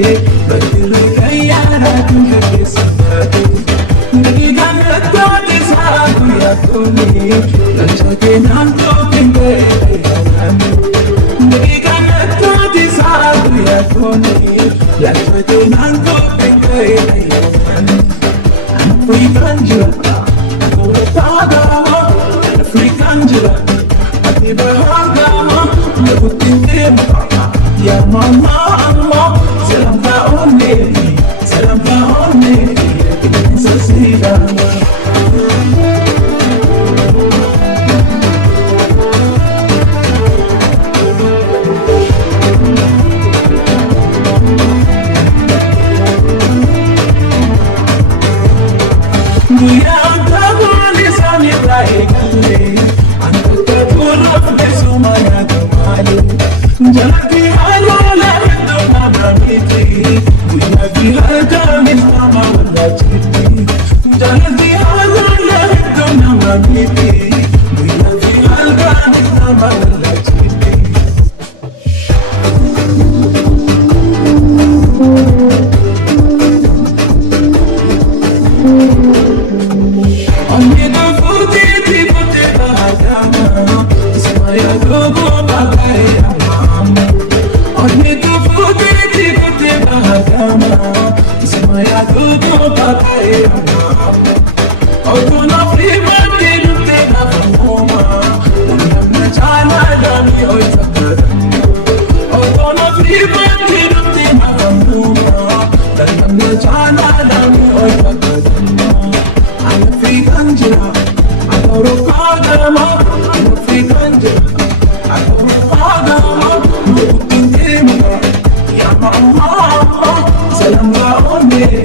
بدرك أيانا كل سنتي دقيقة نتعدي ساعة يا كوني لنشاكي نانتو كنتي دقيقة نتعدي ساعة يا كوني لنشاكي نانتو كنتي أنا في كنجرة أقول تعالى أنا في كنجرة أتي بهاجامة لقد تنتم يا ماما أما سلام فأمي سلام فأمي سسيدة ويا أنت لساني رايق أنت تتورط بسما يا جمالي جلبي حلولا بدون برميتي ويا فيها كامل سما ولا جيتي جلبي حلولا بدون برميتي ويا فيها كامل سما ولا جيتي أمي دفوتي تبتي بهجانا اسمع يا دوبو بغاي يا ماما أمي دفوتي تبتي بهجانا اسمع يا دوبو بغاي يا ماما أوتونا في مدي نبتنا فموما لما جانا لامي أويتكرنا أوتونا في مدي نبتنا فموما لما جانا لامي أويتكرنا أنا في كنجرة أدور قادمة أنا في كنجرة أدور قادمة ممكن تمرة يا ماما سلام لأمي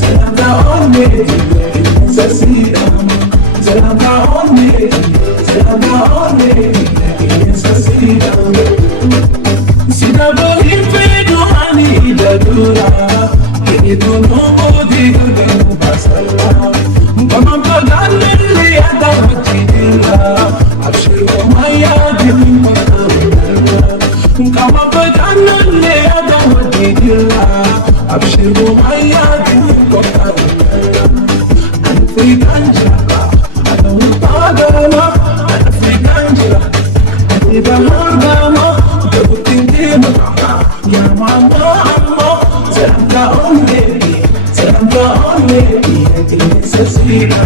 سلام لأمي سسيدة سلام لأمي سلام لأمي سسيدة سيدا بوهي في دوحاني دادورا كيدو نمودي قدام بسلا ومن بدل اللي أدوتي دلا أبشر وما يدري مطلع كما بدل اللي أدوتي دلا أبشر وما يدري مطلع أنا في كنجرة أنا مطاقمة أنا في كنجرة أنا بهرقمة قبل تنتمة يا ماما أما سلام لأمي سلام لأمي سسيدة